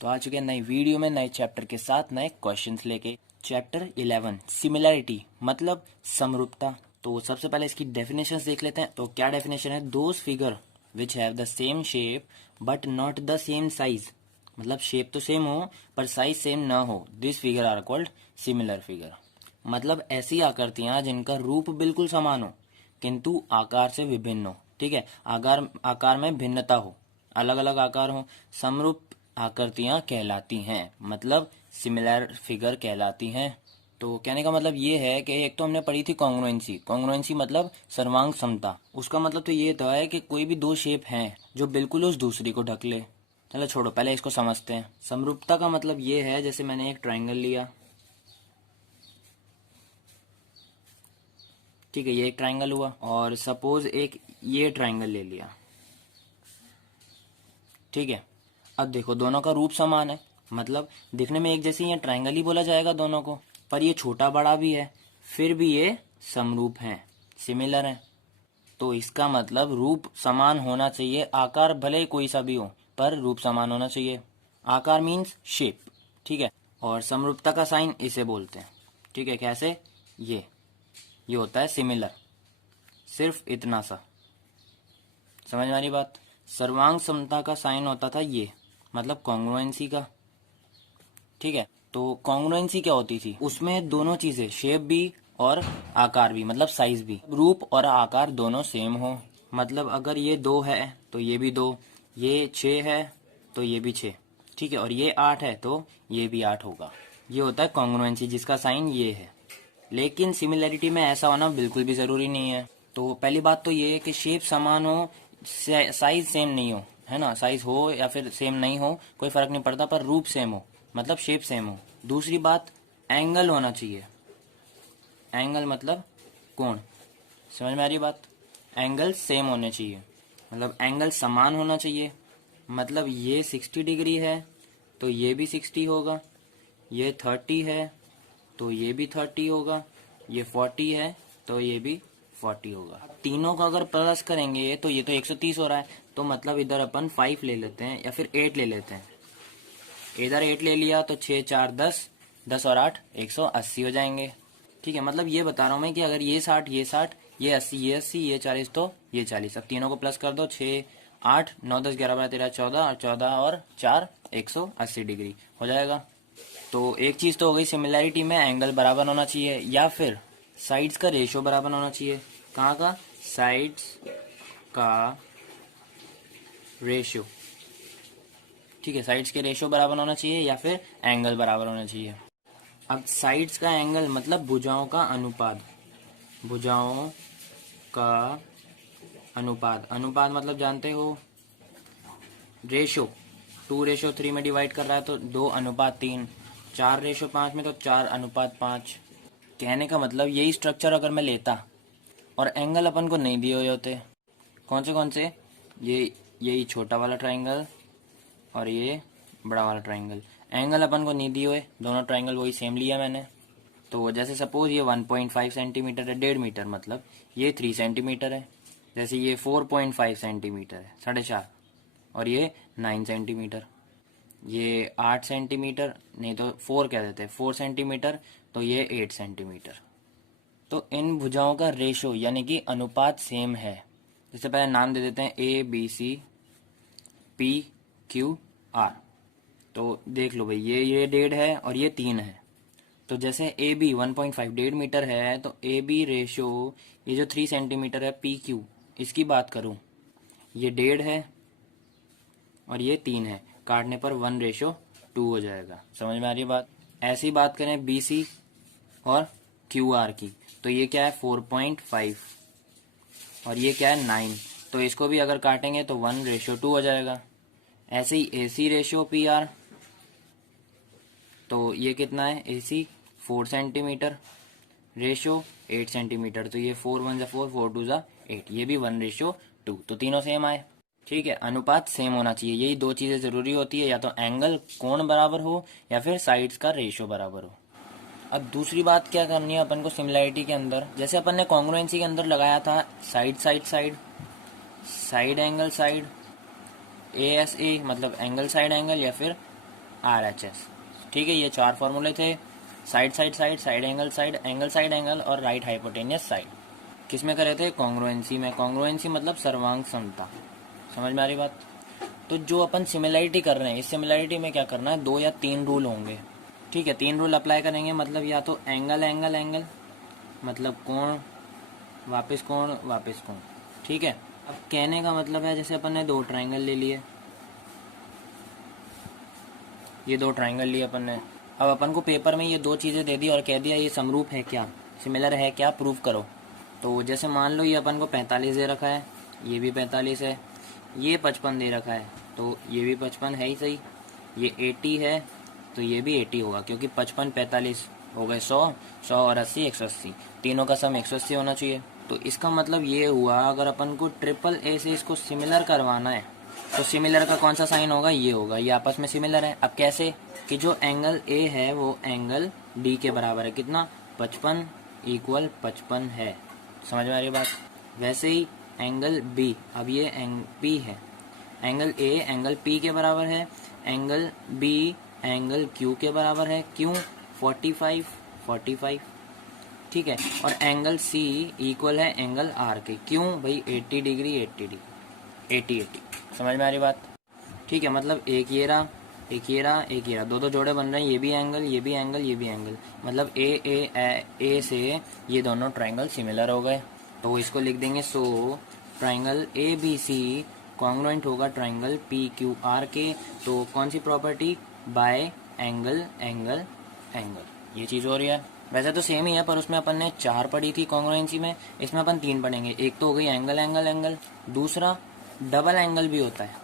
तो आ चुके हैं नई वीडियो में नए चैप्टर के साथ नए क्वेश्चंस लेके। चैप्टर 11 सिमिलैरिटी मतलब समरूपता। तो सबसे पहले इसकी डेफिनेशंस देख लेते हैं। तो क्या डेफिनेशन है? Those figure which have the same shape but not the same size, मतलब शेप तो सेम हो पर साइज सेम ना हो, this figure are called similar figure. मतलब ऐसी आकृतियां जिनका रूप बिल्कुल समान हो किंतु आकार से विभिन्न हो। ठीक है, आकार में भिन्नता हो, अलग अलग आकार हो, समरूप आकृतियां कहलाती हैं, मतलब सिमिलर फिगर कहलाती हैं। तो कहने का मतलब ये है कि एक तो हमने पढ़ी थी कॉन्ग्रुएंसी। कॉन्ग्रुएंसी मतलब सर्वांग समता। उसका मतलब तो ये था है कि कोई भी दो शेप हैं जो बिल्कुल उस दूसरी को ढक ले। चलो छोड़ो, पहले इसको समझते हैं। समरूपता का मतलब ये है, जैसे मैंने एक ट्राइंगल लिया, ठीक है, ये एक ट्राइंगल हुआ, और सपोज एक ये ट्राइंगल ले लिया। ठीक है, अब देखो दोनों का रूप समान है, मतलब दिखने में एक जैसे ये ट्राइंगल ही बोला जाएगा दोनों को, पर ये छोटा बड़ा भी है, फिर भी ये समरूप हैं, सिमिलर हैं। तो इसका मतलब रूप समान होना चाहिए, आकार भले ही कोई सा भी हो पर रूप समान होना चाहिए। आकार मीन्स शेप। ठीक है, और समरूपता का साइन इसे बोलते हैं। ठीक है, कैसे? ये होता है सिमिलर, सिर्फ इतना सा। समझ में आ रही बात? सर्वांग समता का साइन होता था ये, मतलब कॉन्ग्रुएंसी का। ठीक है, तो कॉन्ग्रुएंसी क्या होती थी? उसमें दोनों चीजें, शेप भी और आकार भी, मतलब साइज भी, रूप और आकार दोनों सेम हो। मतलब अगर ये 2 है तो ये भी 2, ये 6 है तो ये भी 6, ठीक है, और ये 8 है तो ये भी 8 होगा। ये होता है कॉन्ग्रुएंसी, जिसका साइन ये है। लेकिन सिमिलैरिटी में ऐसा होना बिल्कुल भी जरूरी नहीं है। तो पहली बात तो ये है कि शेप समान हो, साइज सेम नहीं हो, है ना, साइज हो या फिर सेम नहीं हो कोई फर्क नहीं पड़ता, पर रूप सेम हो, मतलब शेप सेम हो। दूसरी बात, एंगल होना चाहिए। एंगल मतलब कोण। समझ में आ रही बात? एंगल सेम होने चाहिए, मतलब एंगल समान होना चाहिए। मतलब ये 60 डिग्री है तो ये भी 60 होगा, ये 30 है तो ये भी 30 होगा, ये 40 है तो ये भी 40 होगा। तीनों का अगर प्लस करेंगे तो ये तो 130 हो रहा है, तो मतलब इधर अपन 5 ले लेते हैं या फिर 8 ले लेते हैं। इधर 8 ले लिया तो 6 4 10, 10 और 8 180 हो जाएंगे। ठीक है, मतलब ये बता रहा हूँ मैं कि अगर ये 60 ये 60 ये 80 ये 80 ये 40 तो ये 40। अब तीनों को प्लस कर दो, 6 8 9 10 11 12 13 14, और 14 और 4 180 डिग्री हो जाएगा। तो एक चीज तो हो गई, सिमिलैरिटी में एंगल बराबर होना चाहिए या फिर साइड्स का रेशियो बराबर होना चाहिए। कहाँ का? साइड्स का रेशियो। ठीक है, साइड्स के रेशियो बराबर होना चाहिए या फिर एंगल बराबर होना चाहिए। अब साइड्स का एंगल मतलब भुजाओं का अनुपात। भुजाओं का अनुपात, अनुपात मतलब जानते हो, रेशो। 2:3 में डिवाइड कर रहा है तो 2:3, 4:5 में तो 4:5। कहने का मतलब यही स्ट्रक्चर अगर मैं लेता और एंगल अपन को नहीं दिए हुए होते, कौन से, ये यही छोटा वाला ट्राइंगल और ये बड़ा वाला ट्राइंगल, एंगल अपन को नहीं दिए हुए, दोनों ट्राइंगल वही सेम लिया मैंने। तो जैसे सपोज ये 1.5 सेंटीमीटर है, 1.5 मीटर, मतलब ये 3 सेंटीमीटर है। जैसे ये 4.5 सेंटीमीटर है, 4.5, और ये 9 सेंटीमीटर, ये 8 सेंटीमीटर, नहीं तो 4 कह देते हैं, 4 सेंटीमीटर, तो ये 8 सेंटीमीटर। तो इन भुजाओं का रेशो यानी कि अनुपात सेम है। जैसे पहले नाम दे देते हैं ABC PQR। तो देख लो भाई, ये 1.5 है और ये 3 है। तो जैसे AB 1.5 1.5 मीटर है तो AB रेशो, ये जो 3 सेंटीमीटर है PQ, इसकी बात करूं, ये 1.5 है और ये 3 है, काटने पर 1:2 हो जाएगा। समझ में आ रही है बात? ऐसी बात करें BC और QR की, तो ये क्या है 4.5 और ये क्या है 9, तो इसको भी अगर काटेंगे तो 1:2 हो जाएगा। ऐसे ही AC रेशियो PR, तो ये कितना है AC 4 सेंटीमीटर, रेशियो 8 सेंटीमीटर, तो ये 4 1 4 4 2 8, ये भी 1:2, तो तीनों सेम आए। ठीक है, अनुपात सेम होना चाहिए, यही दो चीजें जरूरी होती है, या तो एंगल कोण बराबर हो या फिर साइड्स का रेशियो बराबर हो। अब दूसरी बात क्या करनी है अपन को सिमिलैरिटी के अंदर, जैसे अपन ने कॉन्ग्रुएंसी के अंदर लगाया था side side side, side angle side, ASA मतलब एंगल साइड एंगल, या फिर RHS। ठीक है, ये 4 फॉर्मूले थे। Side side side, side angle side, angle side angle और राइट हाइपोटेनियस साइड। किस में करे थे? कॉन्ग्रुएंसी में। कॉन्ग्रुएंसी मतलब सर्वांग समता। समझ में आ रही बात? तो जो अपन सिमिलैरिटी कर रहे हैं, इस सिमिलैरिटी में क्या करना है, 2 या 3 रूल होंगे। ठीक है, 3 रूल अप्लाई करेंगे। मतलब या तो एंगल एंगल एंगल, मतलब कोण वापस कोण वापस कोण। ठीक है, अब कहने का मतलब है जैसे अपन ने 2 ट्राइंगल ले लिए, ये 2 ट्राइंगल लिए अपन ने। अब अपन को पेपर में ये 2 चीज़ें दे दी और कह दिया ये समरूप है क्या, सिमिलर है क्या, प्रूव करो। तो जैसे मान लो ये अपन को 45 दे रखा है, ये भी 45 है, ये 55 दे रखा है, तो ये भी 55 है ही सही। ये 80 है तो ये भी 80 होगा, क्योंकि 55 45 हो गए 100, 100 और 80 180, तीनों का सम 180 होना चाहिए। तो इसका मतलब ये हुआ, अगर अपन को ट्रिपल ए से इसको सिमिलर करवाना है तो सिमिलर का कौन सा साइन होगा, ये होगा, ये आपस में सिमिलर है। अब कैसे? कि जो एंगल ए है वो एंगल डी के बराबर है। कितना? 55 इक्वल 55 है। समझ में आ रही बात? वैसे ही एंगल बी, अब ये पी है, एंगल ए एंगल पी के बराबर है, एंगल बी एंगल क्यू के बराबर है। क्यों? 45 45। ठीक है, और एंगल सी इक्वल है एंगल आर के। क्यों भाई? 80 डिग्री 80 डिग्री 80 80। समझ में आ रही बात? ठीक है, मतलब एक ये रहा, एक ये रहा, एक ये रहा, 2 जोड़े बन रहे हैं, ये भी एंगल ये भी एंगल ये भी एंगल। मतलब ए से ये दोनों ट्राइंगल सिमिलर हो गए। तो इसको लिख देंगे, so triangle a B c congruent होगा ट्राइंगल पी क्यू आर के। तो कौन सी property? By angle angle angle, ये चीज़ हो रही है। वैसे तो सेम ही है, पर उसमें अपन ने 4 पढ़ी थी कॉन्ग्रुएंसी में, इसमें अपन 3 पढ़ेंगे। एक तो हो गई एंगल एंगल एंगल, दूसरा डबल एंगल भी होता है,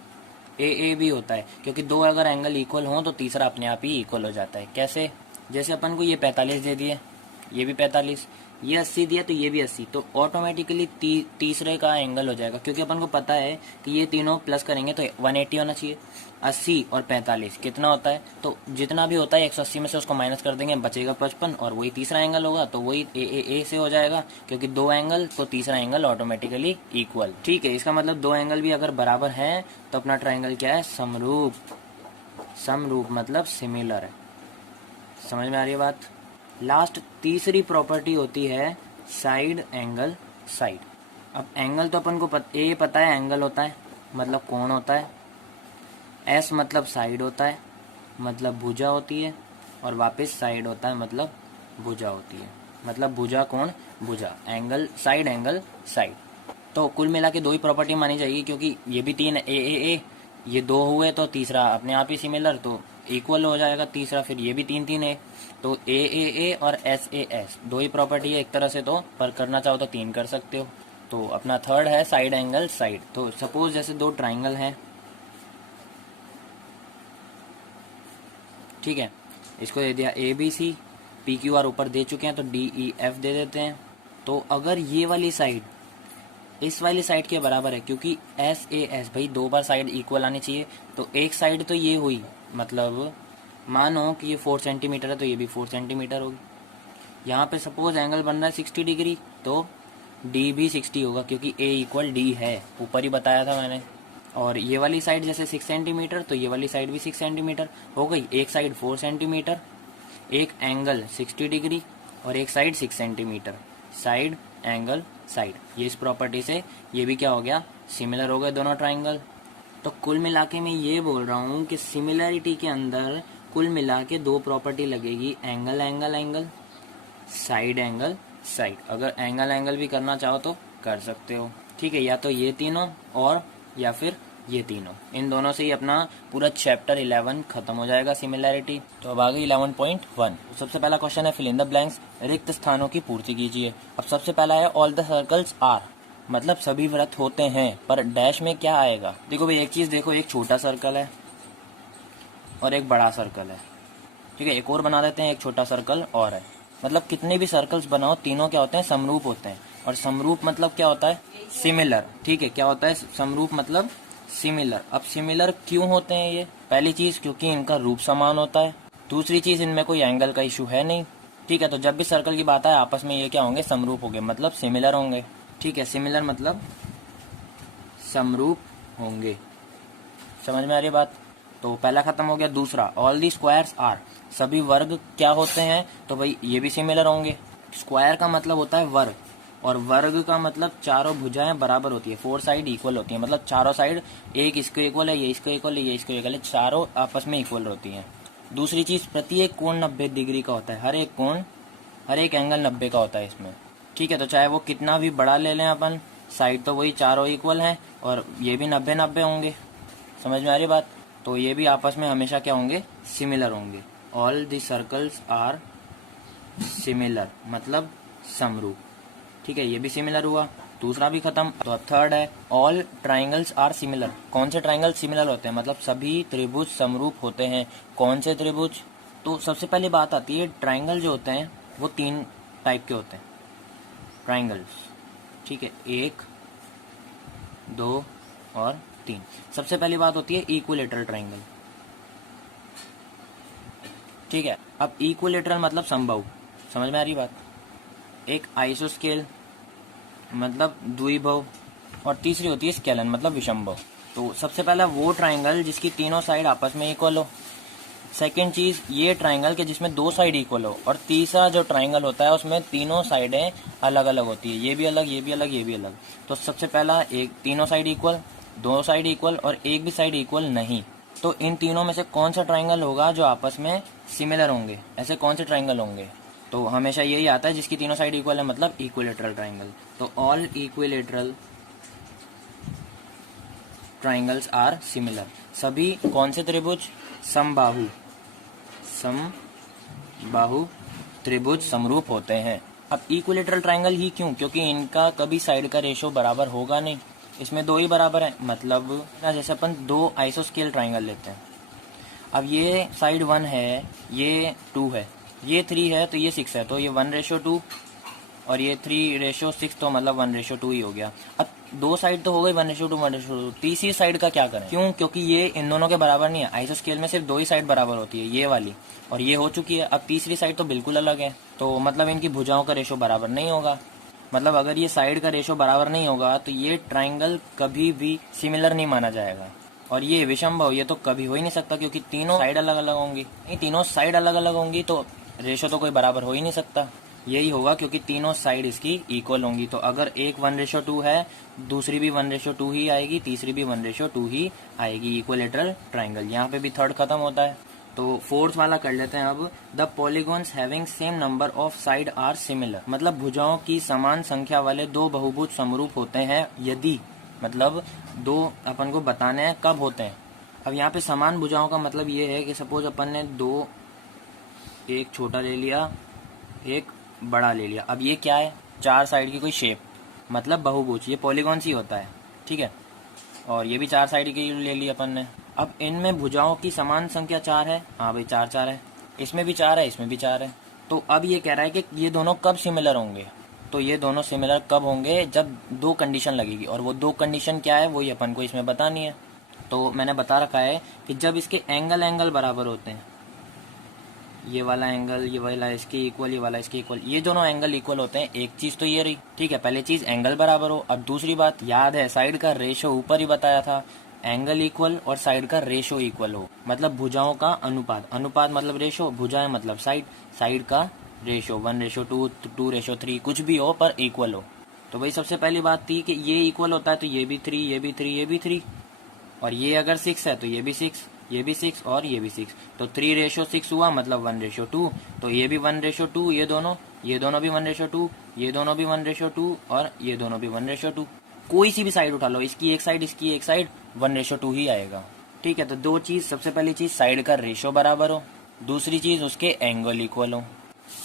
ए भी होता है, क्योंकि 2 अगर एंगल इक्वल हों तो तीसरा अपने आप ही इक्वल हो जाता है। कैसे? जैसे अपन को ये 45 दे दिए, ये भी 45, ये 80 दिया तो ये भी 80, तो ऑटोमेटिकली तीसरे का एंगल हो जाएगा, क्योंकि अपन को पता है कि ये तीनों प्लस करेंगे तो 180 होना चाहिए। 80 और 45 कितना होता है? तो जितना भी होता है 180 में से उसको माइनस कर देंगे, बचेगा 55, और वही तीसरा एंगल होगा, तो वही ए से हो जाएगा, क्योंकि 2 एंगल तो तीसरा एंगल ऑटोमेटिकली इक्वल। ठीक है, इसका मतलब 2 एंगल भी अगर बराबर हैं तो अपना ट्राइंगल क्या है? समरूप। समरूप मतलब सिमिलर है। समझ में आ रही है बात? लास्ट तीसरी प्रॉपर्टी होती है साइड एंगल साइड। अब एंगल तो अपन को ए पता है, एंगल होता है मतलब कोण होता है, एस मतलब साइड होता है मतलब भुजा होती है, और वापस साइड होता है मतलब भुजा होती है। मतलब भुजा कोण भुजा, एंगल साइड साइड। तो कुल मिला के 2 ही प्रॉपर्टी मानी जाएगी, क्योंकि ये भी 3 है, ए ये 2 हुए तो तीसरा अपने आप ही सिमिलर, तो इक्वल हो जाएगा तीसरा। फिर ये भी 3 है, तो ए और एस 2 ही प्रॉपर्टी है एक तरह से, तो पर करना चाहो तो 3 कर सकते हो। तो अपना थर्ड है साइड एंगल साइड। तो सपोज जैसे 2 ट्राइंगल हैं, ठीक है, इसको दे दिया A B C, P Q R ऊपर दे चुके हैं तो डी ई एफ दे देते हैं। तो अगर ये वाली साइड इस वाली साइड के बराबर है, क्योंकि एस भाई 2 बार साइड इक्वल आनी चाहिए, तो एक साइड तो ये हुई, मतलब मानो कि ये 4 सेंटीमीटर है तो ये भी 4 सेंटीमीटर होगी। यहाँ पे सपोज एंगल बन रहा है 60 डिग्री, तो डी भी 60 होगा, क्योंकि ए इक्वल डी है, ऊपर ही बताया था मैंने। और ये वाली साइड जैसे 6 सेंटीमीटर, तो ये वाली साइड भी 6 सेंटीमीटर हो गई। एक साइड 4 सेंटीमीटर, एक एंगल 60 डिग्री और एक side 6 centimetre, side angle side. ये इस प्रॉपर्टी से ये भी क्या हो गया? सिमिलर हो गए दोनों ट्राइंगल। तो कुल मिला के मैं ये बोल रहा हूँ कि सिमिलरिटी के अंदर कुल मिला के 2 प्रॉपर्टी लगेगी, angle angle angle, side angle side. अगर एंगल एंगल भी करना चाहो तो कर सकते हो। ठीक है, या तो ये तीनों और या फिर ये तीनों, इन दोनों से ही अपना पूरा चैप्टर 11 खत्म हो जाएगा सिमिलैरिटी। तो अब आ गई 11.1। सबसे पहला क्वेश्चन है फिल इन द ब्लैंक्स, रिक्त स्थानों की पूर्ति कीजिए। अब सबसे पहला है ऑल द सर्कल्स आर, मतलब सभी वृत्त होते हैं, पर डैश में क्या आएगा? देखो भाई एक चीज देखो, एक छोटा सर्कल है और एक बड़ा सर्कल है। ठीक है, एक और बना देते हैं, एक छोटा सर्कल और है। मतलब कितने भी सर्कल्स बनाओ तीनों क्या होते हैं? समरूप होते हैं। और समरूप मतलब क्या होता है? सिमिलर। ठीक है, क्या होता है समरूप मतलब? सिमिलर। अब सिमिलर क्यों होते हैं ये? पहली चीज क्योंकि इनका रूप समान होता है, दूसरी चीज इनमें कोई एंगल का इशू है नहीं। ठीक है, तो जब भी सर्कल की बात है आपस में ये क्या होंगे? समरूप होंगे, मतलब सिमिलर होंगे। ठीक है, सिमिलर मतलब समरूप होंगे। समझ में आ रही बात? तो पहला खत्म हो गया। दूसरा, ऑल दी स्क्वायर्स आर, सभी वर्ग क्या होते हैं, तो भाई ये भी सिमिलर होंगे। स्क्वायर का मतलब होता है वर्ग, और वर्ग का मतलब चारों भुजाएं बराबर होती है, 4 साइड इक्वल होती है, मतलब चारों साइड एक इसको इक्वल है, ये इसको इक्वल है, ये इसको इक्वल है, चारों आपस में इक्वल होती हैं। दूसरी चीज, प्रत्येक कोण 90 डिग्री का होता है, हर एक एंगल 90 का होता है इसमें, ठीक है। तो चाहे वो कितना भी बड़ा ले लें अपन, साइड तो वही चारों इक्वल हैं, और ये भी 90-90 होंगे। समझ में आ रही बात? तो ये भी आपस में हमेशा क्या होंगे, सिमिलर होंगे। All the circles are similar, मतलब समरूप, ठीक है। ये भी सिमिलर हुआ, दूसरा भी खत्म। तो अब थर्ड है, ऑल ट्राइंगल्स आर सिमिलर। कौन से ट्राइंगल सिमिलर होते हैं, मतलब सभी त्रिभुज समरूप होते हैं। कौन से त्रिभुज? तो सबसे पहले बात आती है, ट्राइंगल जो होते हैं वो 3 टाइप के होते हैं, ट्राइंगल्स, ठीक है, 1, 2 और 3। सबसे पहली बात होती है इक्विलेटरल ट्राइंगल, ठीक है। अब इक्विलेटरल मतलब समबाहु, समझ में आ रही बात? एक आइसोस्केल मतलब द्विबाहु, और तीसरी होती है स्केलन मतलब विषमबाहु। तो सबसे पहला वो ट्राइंगल जिसकी तीनों साइड आपस में इक्वल हो। सेकंड चीज, ये ट्राइंगल के जिसमें 2 साइड इक्वल हो। और तीसरा जो ट्राइंगल होता है उसमें तीनों साइडें अलग अलग होती है, ये भी अलग, ये भी अलग, ये भी अलग। तो सबसे पहला, एक तीनों साइड इक्वल, 2 साइड इक्वल और एक भी साइड इक्वल नहीं। तो इन तीनों में से कौन सा ट्राइंगल होगा जो आपस में सिमिलर होंगे? ऐसे कौन से ट्राइंगल होंगे? तो हमेशा यही आता है जिसकी तीनों साइड इक्वल है, मतलब इक्विलेटरल ट्राइंगल। तो all equilateral triangles are similar. सभी कौन से त्रिभुज? समबाहु त्रिभुज समरूप होते हैं। अब इक्विलेटरल ट्राइंगल ही क्यों? क्योंकि इनका कभी साइड का रेशो बराबर होगा नहीं, इसमें 2 ही बराबर है। मतलब ना, जैसे अपन 2 आइसोस्केल ट्राइंगल लेते हैं, अब ये साइड 1 है, ये 2 है, ये 3 है, तो ये 6 है, तो ये 1:2, और ये 3:6, तो मतलब 1:2 ही हो गया। अब 2 साइड तो हो गई 1:2, 1:2। तीसरी साइड का क्या करें? क्यों? क्योंकि ये इन दोनों के बराबर नहीं है। आइसोस्केल में सिर्फ 2 ही साइड बराबर होती है, ये वाली, और ये हो चुकी है। अब तीसरी साइड तो बिल्कुल अलग है, तो मतलब इनकी भुजाओं का रेशो बराबर नहीं होगा। मतलब अगर ये साइड का रेशो बराबर नहीं होगा तो ये ट्राइंगल कभी भी सिमिलर नहीं माना जाएगा। और ये विषमबाहु, ये तो कभी हो ही नहीं सकता, क्योंकि तीनों साइड अलग अलग होंगी। नहीं, तीनों साइड अलग अलग होंगी तो रेशो तो कोई बराबर हो ही नहीं सकता। यही होगा क्योंकि तीनों साइड इसकी इक्वल होंगी। तो अगर एक 1:2 है, दूसरी भी 1:2 ही आएगी, तीसरी भी 1:2 ही आएगी। Equilateral triangle. यहाँ पे भी थर्ड खत्म होता है। तो फोर्थ वाला कर लेते हैं अब। The polygons having same number of side are similar, मतलब भुजाओं की समान संख्या वाले 2 बहुभुज समरूप होते हैं यदि, मतलब 2 अपन को बताने हैं कब होते हैं। अब यहाँ पे समान भुजाओं का मतलब ये है कि सपोज अपन ने 2, एक छोटा ले लिया, एक बड़ा ले लिया। अब ये क्या है? 4 साइड की कोई शेप, मतलब बहुभुज, ये पॉलीगॉन ही होता है, ठीक है। और ये भी 4 साइड की ले ली अपन ने। अब इनमें भुजाओं की समान संख्या 4 है, हाँ भाई 4 है, इसमें भी 4 है, इसमें भी 4 है। तो अब ये कह रहा है कि ये दोनों कब सिमिलर होंगे? तो ये दोनों सिमिलर कब होंगे? जब 2 कंडीशन लगेगी, और वो 2 कंडीशन क्या है वो ये अपन को इसमें बतानी है। तो मैंने बता रखा है कि जब इसके एंगल बराबर होते हैं, ये वाला एंगल, ये वाला इसके इक्वल, ये वाला इसके इक्वल, ये दोनों एंगल इक्वल होते हैं। एक चीज तो ये रही, ठीक है, पहले चीज एंगल बराबर हो। अब दूसरी बात याद है, साइड का रेशो ऊपर ही बताया था, एंगल इक्वल और साइड का रेशो इक्वल हो, मतलब भुजाओं का अनुपात। अनुपात मतलब रेशो, भुजाएं मतलब साइड, साइड का रेशो 1:2, 2:3, कुछ भी हो पर इक्वल हो। तो भाई सबसे पहली बात थी कि ये इक्वल होता है तो ये भी 3, ये भी 3, ये भी 3, और ये अगर 6 है तो ये भी 6, ये भी 6 और ये भी 6, तो 3:6 हुआ, मतलब 1:2। तो ये भी 1:2, ये दोनों भी 1:2, ये दोनों भी 1:2 और ये दोनों भी 1:2। कोई सी भी साइड उठा लो, इसकी एक साइड, इसकी एक साइड, 1:2 ही आएगा, ठीक है। तो 2 चीज, सबसे पहली चीज साइड का रेशो बराबर हो, दूसरी चीज उसके एंगल इक्वल हो,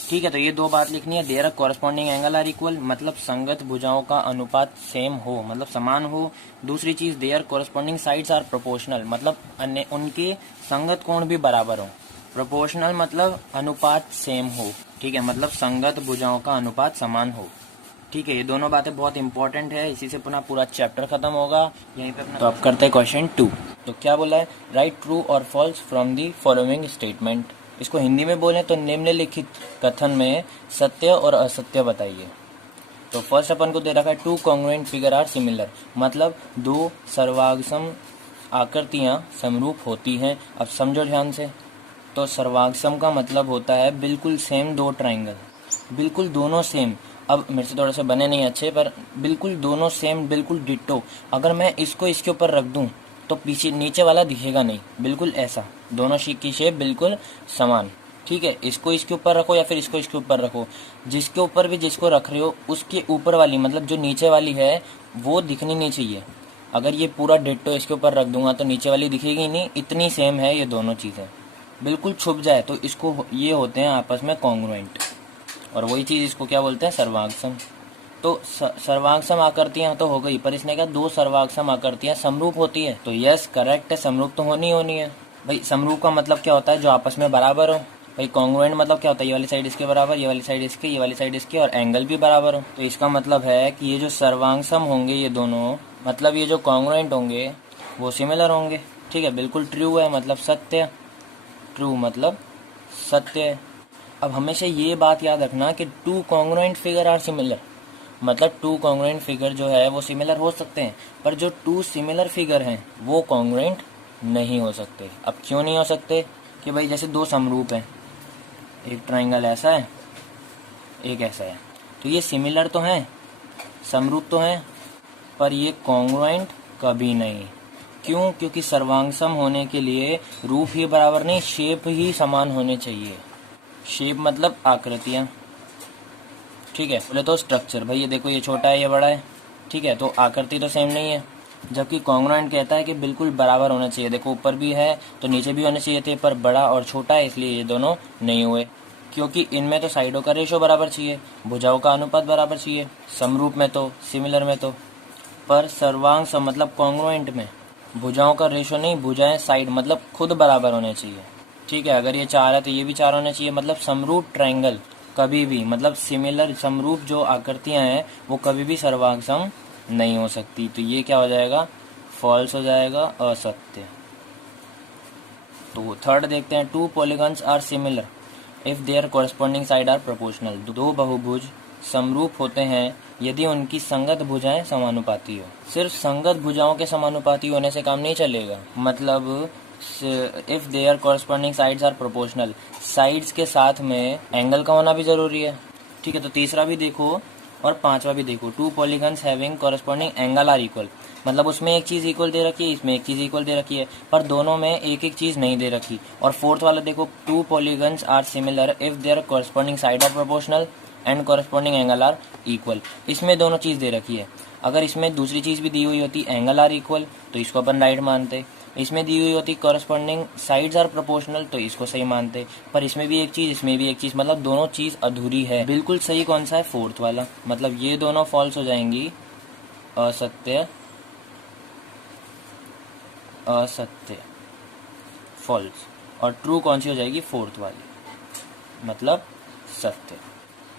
ठीक है। तो ये 2 बात लिखनी है। Their corresponding angle are equal, मतलब संगत भुजाओं का अनुपात सेम हो, मतलब समान हो। दूसरी चीज their corresponding sides are proportional, मतलब अन्य उनके संगत कोण भी बराबर हो। प्रोपोर्शनल मतलब अनुपात सेम हो, ठीक है, मतलब संगत भुजाओं का अनुपात समान हो, ठीक है। ये दोनों बातें बहुत इंपॉर्टेंट है, इसी से पुनः पूरा चैप्टर खत्म होगा यहीं पे अपना। तो अब करते हैं क्वेश्चन 2। तो क्या बोला है? राइट ट्रू और falls from the following statement. इसको हिंदी में बोलें तो निम्नलिखित कथन में सत्य और असत्य बताइए। तो फर्स्ट अपन को दे रखा है 2 कॉन्ग्रुएंट फिगर आर सिमिलर, मतलब 2 सर्वागसम आकृतियाँ समरूप होती हैं। अब समझो ध्यान से। तो सर्वांगसम का मतलब होता है बिल्कुल सेम दो ट्राइंगल, बिल्कुल दोनों सेम। अब मेरे से थोड़े से बने नहीं अच्छे, पर बिल्कुल दोनों सेम, बिल्कुल डिट्टो। अगर मैं इसको इसके ऊपर रख दूं तो पीछे नीचे वाला दिखेगा नहीं, बिल्कुल ऐसा। दोनों की शेप बिल्कुल समान। ठीक है, इसको इसके ऊपर रखो या फिर इसको इसके ऊपर रखो, जिसके ऊपर भी जिसको रख रहे हो उसके ऊपर वाली, मतलब जो नीचे वाली है वो दिखनी नहीं चाहिए। अगर ये पूरा डिट्टो इसके ऊपर रख दूंगा तो नीचे वाली दिखेगी नहीं, इतनी सेम है ये दोनों चीज़ें। बिल्कुल छुप जाए तो इसको, ये होते हैं आपस में कॉन्ग्रुएंट, और वही चीज़ इसको क्या बोलते हैं, सर्वांगसम। तो सर्वांगसम आकृतियां तो हो गई, पर इसने कहा दो सर्वांगसम आकृतियां समरूप होती है। तो यस, करेक्ट है, समरूप तो होनी होनी है भाई। समरूप का मतलब क्या होता है, जो आपस में बराबर हो। भाई कॉन्ग्रुएंट मतलब क्या होता है, ये वाली साइड इसके बराबर, ये वाली साइड इसके, ये वाली साइड इसके, और एंगल भी बराबर हो। तो इसका मतलब है कि ये जो सर्वांगसम होंगे ये दोनों, मतलब ये जो कॉन्ग्रुएंट होंगे वो सिमिलर होंगे। ठीक है, बिल्कुल ट्रू है, मतलब सत्य। ट्रू मतलब सत्य है। अब हमेशा ये बात याद रखना कि two congruent figure are similar, मतलब टू कॉन्ग्रुएंट फिगर जो है वो सिमिलर हो सकते हैं, पर जो टू सिमिलर फिगर हैं वो कॉन्ग्रुएंट नहीं हो सकते। अब क्यों नहीं हो सकते, कि भाई जैसे दो समरूप हैं, एक ट्राइंगल ऐसा है, एक ऐसा है, तो ये सिमिलर तो हैं, समरूप तो हैं, पर ये कॉन्ग्रुएंट कभी नहीं। क्यों? क्योंकि सर्वांगसम होने के लिए रूप ही बराबर नहीं, शेप ही समान होने चाहिए। शेप मतलब आकृतियाँ। ठीक है, बोले तो स्ट्रक्चर, भाई ये देखो, ये छोटा है, ये बड़ा है। ठीक है, तो आकृति तो सेम नहीं है। जबकि कॉन्ग्रुएंट कहता है कि बिल्कुल बराबर होना चाहिए। देखो ऊपर भी है तो नीचे भी होने चाहिए थे, पर बड़ा और छोटा है इसलिए ये दोनों नहीं हुए। क्योंकि इनमें तो साइडों का रेशो बराबर चाहिए, भुजाओं का अनुपात बराबर चाहिए, समरूप में तो, सिमिलर में तो। पर सर्वांग मतलब कॉन्ग्रुएंट में भुजाओं का रेशो नहीं, भुजाएं साइड मतलब खुद बराबर होने चाहिए। ठीक है, अगर ये 4 है तो ये भी 4 होने चाहिए। मतलब समरूप ट्रायंगल कभी भी, मतलब सिमिलर समरूप जो आकृतियां हैं वो कभी भी सर्वांगसम नहीं हो सकती। तो ये क्या हो जाएगा, फॉल्स हो जाएगा, असत्य। तो थर्ड देखते हैं, two polygons are similar if their corresponding side are proportional. दो बहुभुज समरूप होते हैं यदि उनकी संगत भुजाएं समानुपाती हो। सिर्फ संगत भुजाओं के समानुपाती होने से काम नहीं चलेगा, मतलब if their corresponding sides are proportional, sides के साथ में एंगल का होना भी जरूरी है। ठीक है, तो तीसरा भी देखो और पांचवा भी देखो, two polygons having corresponding angle are equal, मतलब उसमें एक चीज इक्वल दे रखी है, इसमें एक चीज इक्वल दे रखी है, पर दोनों में एक एक चीज नहीं दे रखी। और फोर्थ वाला देखो, two polygons are similar if their corresponding side are proportional and corresponding angle are equal. इसमें दोनों चीज दे रखी है। अगर इसमें दूसरी चीज भी दी हुई होती एंगल आर इक्वल तो इसको अपन राइट मानते, इसमें दी हुई होती कॉरस्पॉन्डिंग साइड्स आर प्रोपोर्शनल तो इसको सही मानते, पर इसमें भी एक चीज, इसमें भी एक चीज, मतलब दोनों चीज अधूरी है। बिल्कुल सही कौन सा है, फोर्थ वाला, मतलब ये दोनों फॉल्स हो जाएंगी, असत्य, असत्य, फॉल्स, और ट्रू कौन सी हो जाएगी, फोर्थ वाली, मतलब सत्य।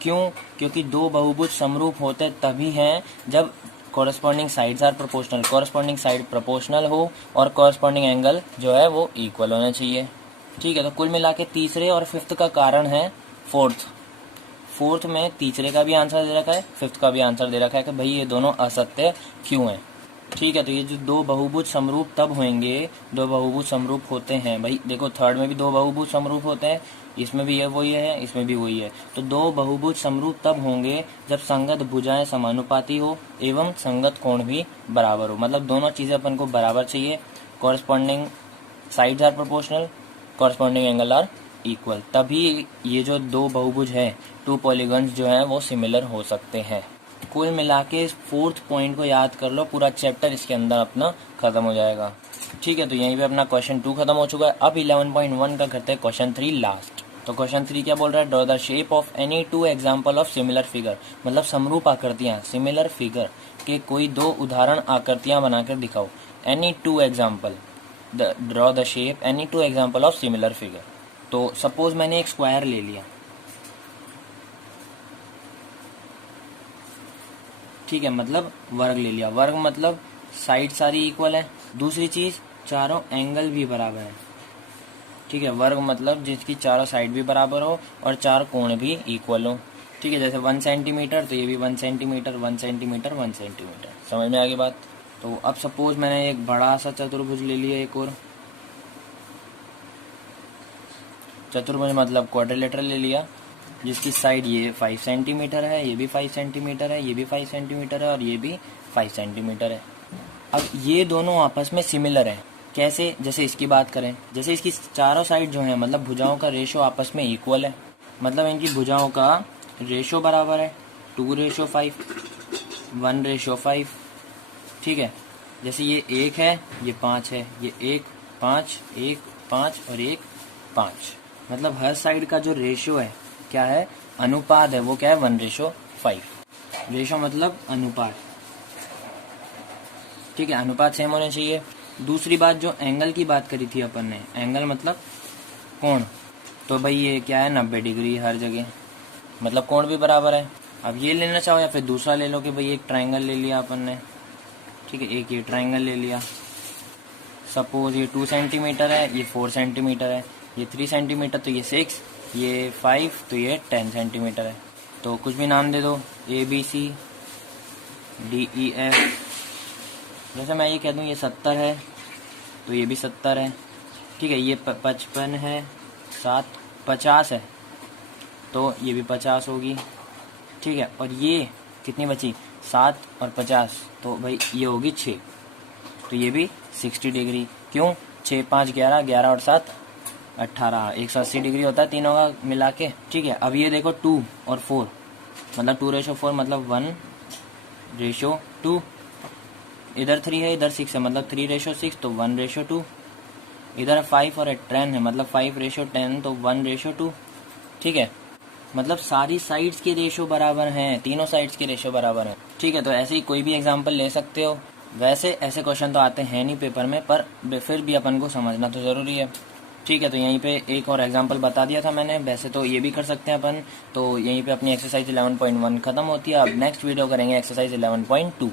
क्यों? क्योंकि दो बहुभुज समरूप होते तभी हैं जब corresponding sides are proportional, corresponding side proportional हो और कॉरस्पॉन्डिंग एंगल जो है वो इक्वल होना चाहिए। ठीक है, तो कुल मिला के तीसरे और फिफ्थ का कारण है फोर्थ। फोर्थ में तीसरे का भी आंसर दे रखा है, फिफ्थ का भी आंसर दे रखा है कि भाई ये दोनों असत्य क्यों हैं। ठीक है, तो ये जो दो बहुभुज समरूप तब होंगे, दो बहुभुज समरूप होते हैं, भाई देखो थर्ड में भी दो बहुभुज समरूप होते हैं, इसमें भी ये वही है, इसमें भी वही है। तो दो बहुभुज समरूप तब होंगे जब संगत भुजाएं समानुपाती हो एवं संगत कोण भी बराबर हो, मतलब दोनों चीजें अपन को बराबर चाहिए, corresponding sides are proportional, corresponding angle are equal, तभी ये जो दो बहुभुज हैं, टू पॉलीगन्स जो हैं वो सिमिलर हो सकते हैं। कुल मिला के इस फोर्थ पॉइंट को याद कर लो, पूरा चैप्टर इसके अंदर अपना खत्म हो जाएगा। ठीक है, तो यहीं पे अपना क्वेश्चन 2 खत्म हो चुका है। अब 11.1 का करते हैं क्वेश्चन 3 लास्ट। तो क्वेश्चन 3 क्या बोल रहा है, draw the shape of any two example of similar figure, मतलब समरूप आकृतियां, सिमिलर फिगर के कोई दो उदाहरण आकृतियां बनाकर दिखाओ। Any two example, draw the shape any two example of similar figure. तो सपोज मैंने एक स्क्वायर ले लिया, ठीक है, मतलब वर्ग ले लिया, वर्ग मतलब साइड सारी इक्वल है, दूसरी चीज चारों एंगल भी बराबर है। ठीक है, वर्ग मतलब जिसकी चारों साइड भी बराबर हो और चार कोण भी इक्वल हो। ठीक है, जैसे 1 सेंटीमीटर तो ये भी 1 सेंटीमीटर, 1 सेंटीमीटर, 1 सेंटीमीटर, समझ में आ गई बात। तो अब सपोज मैंने एक बड़ा सा चतुर्भुज ले लिया, एक और चतुर्भुज मतलब क्वाड्रिलेटरल ले लिया, जिसकी साइड ये 5 सेंटीमीटर है, ये भी 5 सेंटीमीटर है, ये भी 5 सेंटीमीटर है और ये भी 5 सेंटीमीटर है। अब ये दोनों आपस में सिमिलर हैं। कैसे? जैसे इसकी बात करें, जैसे इसकी चारों साइड जो है मतलब भुजाओं का रेशो आपस में इक्वल है, मतलब इनकी भुजाओं का रेशो बराबर है 2:5, 1:5। ठीक है, जैसे ये 1 है, ये 5 है, ये 1 5 1 5 और 1 5, मतलब हर साइड का जो रेशो है क्या है, अनुपात है, वो क्या है 1:5। रेशो मतलब अनुपात। ठीक है, अनुपात सेम होने चाहिए। दूसरी बात, जो एंगल की बात करी थी अपन ने, एंगल मतलब कोण, तो भाई ये क्या है 90 डिग्री हर जगह, मतलब कोण भी बराबर है। अब ये लेना चाहो या फिर दूसरा ले लो कि भाई एक ट्रायंगल ले लिया अपन ने, ठीक है, एक ये ट्रायंगल ले लिया, सपोज ये 2 सेंटीमीटर है, ये 4 सेंटीमीटर है, ये 3 सेंटीमीटर तो ये 6, ये 5 तो ये 10 सेंटीमीटर है। तो कुछ भी नाम दे दो, ABC DEF। जैसे मैं ये कह दूं ये 70 है तो ये भी 70 है। ठीक है, ये 55 है, 7 50 है तो ये भी 50 होगी। ठीक है, और ये कितनी बची, 7 और 50, तो भाई ये होगी 6, तो ये भी 60 डिग्री। क्यों? 6 5 11, 11 और 7 18, 180 डिग्री होता है तीनों का मिला के। ठीक है, अब ये देखो 2 और 4, मतलब 2:4 मतलब 1:2, इधर 3 है इधर 6 है मतलब 3:6, तो 1:2, इधर 5 और 10 है मतलब 5:10 तो 1:2। ठीक है, मतलब सारी साइड्स के रेशो बराबर हैं, तीनों साइड्स के रेशो बराबर हैं। ठीक है, तो ऐसे ही कोई भी एग्जांपल ले सकते हो। वैसे ऐसे क्वेश्चन तो आते हैं नहीं पेपर में, पर फिर भी अपन को समझना तो ज़रूरी है। ठीक है, तो यहीं पे एक और एग्जांपल बता दिया था मैंने, वैसे तो ये भी कर सकते हैं अपन। तो यहीं पे अपनी एक्सरसाइज 11.1 खत्म होती है। अब नेक्स्ट वीडियो करेंगे एक्सरसाइज 11.2।